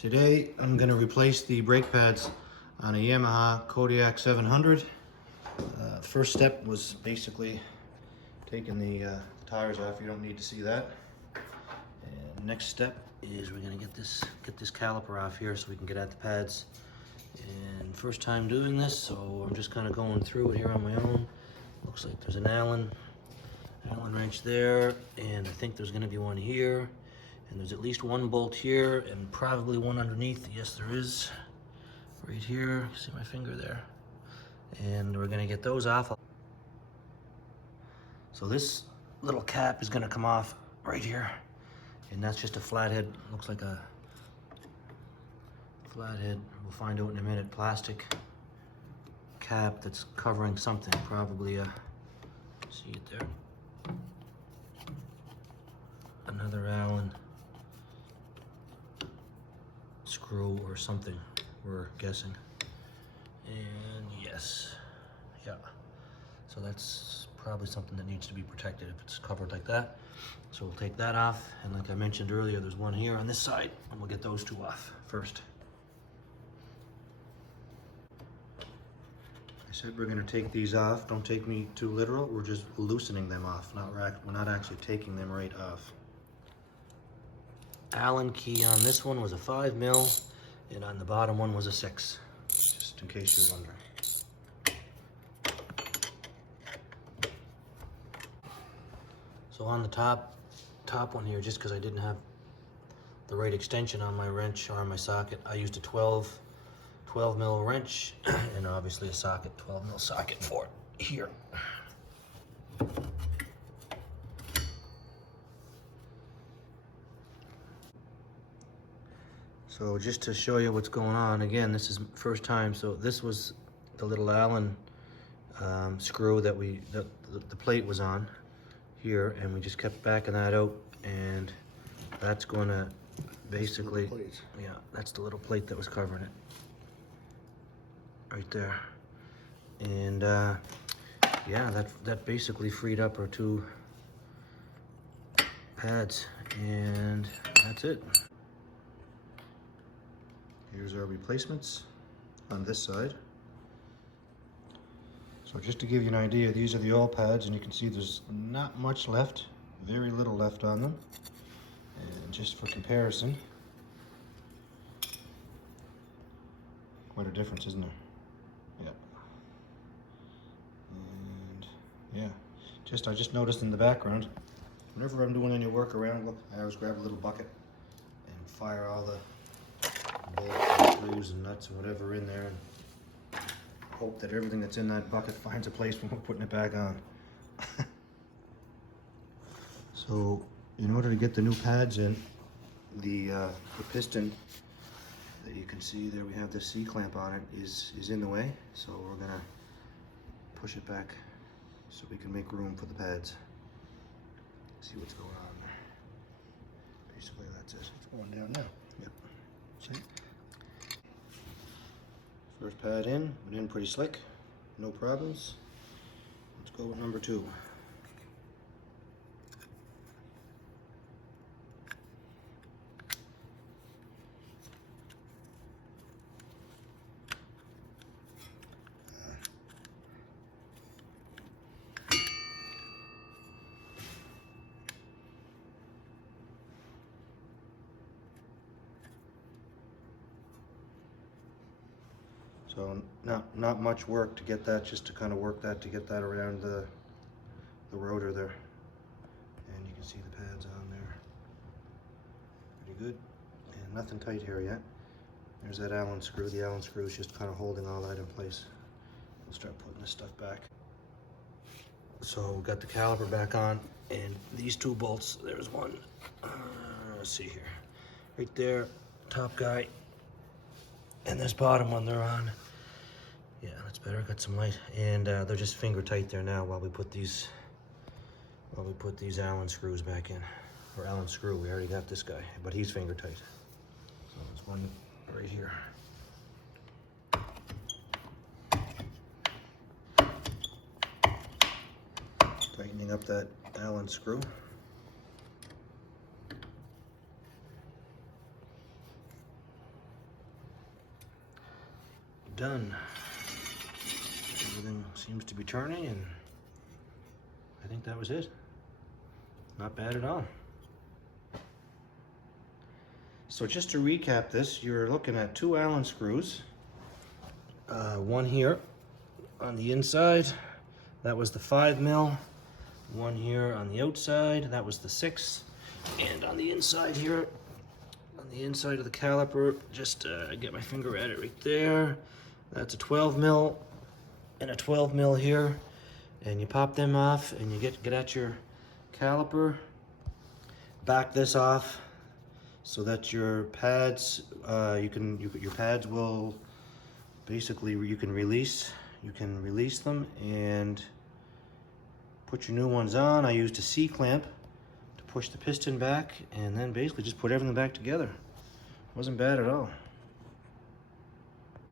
Today I'm going to replace the brake pads on a Yamaha Kodiak 700. First step was basically taking the tires off. You don't need to see that. And next step is we're going to get this caliper off here so we can get at the pads. And first time doing this, so I'm just kind of going through it here on my own. Looks like there's an Allen wrench there, and I think there's going to be one here. And there's at least one bolt here and probably one underneath. Yes, there is. Right here. See my finger there? And we're gonna get those off. So this little cap is gonna come off right here. And that's just a flathead. Looks like a flathead. We'll find out in a minute. Plastic cap that's covering something. Probably a, see it there? Another Allen screw or something, we're guessing. And yes, yeah, so that's probably something that needs to be protected if it's covered like that. So we'll take that off, and like I mentioned earlier, there's one here on this side, and we'll get those two off first. I said we're going to take these off. Don't take me too literal. We're just loosening them off. We're not actually taking them right off. Allen key on this one was a 5mm, and on the bottom one was a 6, just in case you're wondering. So on the top one here, just because I didn't have the right extension on my wrench or on my socket, I used a 12mm wrench and obviously a socket, 12mm socket for it here. So just to show you what's going on, again, this is first time. So this was the little Allen screw that the plate was on here, and we just kept backing that out, and that's going to basically, yeah, that's the little plate that was covering it right there. And yeah, that basically freed up our two pads, and that's it. Here's our replacements on this side. So just to give you an idea, these are the old pads, and you can see there's not much left, very little left on them. And just for comparison, quite a difference, isn't there? Yeah. And yeah, I just noticed in the background, whenever I'm doing any work around, look, I always grab a little bucket and fire all the bolts and screws and nuts and whatever in there, and hope that everything that's in that bucket finds a place when we're putting it back on. So in order to get the new pads in, the piston that you can see there, we have this C-clamp on it, is in the way, so we're gonna push it back so we can make room for the pads. See what's going on there. Basically that's it. It's going down now. Yep. See? First pad in, went in pretty slick, no problems. Let's go with number 2. So not much work to get that, just to kind of work that to get that around the rotor there. And you can see the pads on there. Pretty good. And nothing tight here yet. There's that Allen screw. The Allen screw is just kind of holding all that in place. We'll start putting this stuff back. So we've got the caliper back on, and these two bolts, there's one, let's see here. Right there, top guy. And this bottom one they're on. Yeah, that's better. Got some light, and they're just finger tight there now while we put these Allen screws back in, or Allen screw. We already got this guy, but he's finger tight. So there's one right here. Tightening up that Allen screw. done. Everything seems to be turning, and I think that was it. Not bad at all. So just to recap this, you're looking at 2 Allen screws. One here on the inside, that was the 5mm. One here on the outside, that was the 6. And on the inside here, on the inside of the caliper, just get my finger at it right there. That's a 12mm and a 12mm here. And you pop them off and you get at your caliper. Back this off so that your pads, your pads will basically, you can release them and put your new ones on. I used a C-clamp to push the piston back, and then basically just put everything back together. Wasn't bad at all.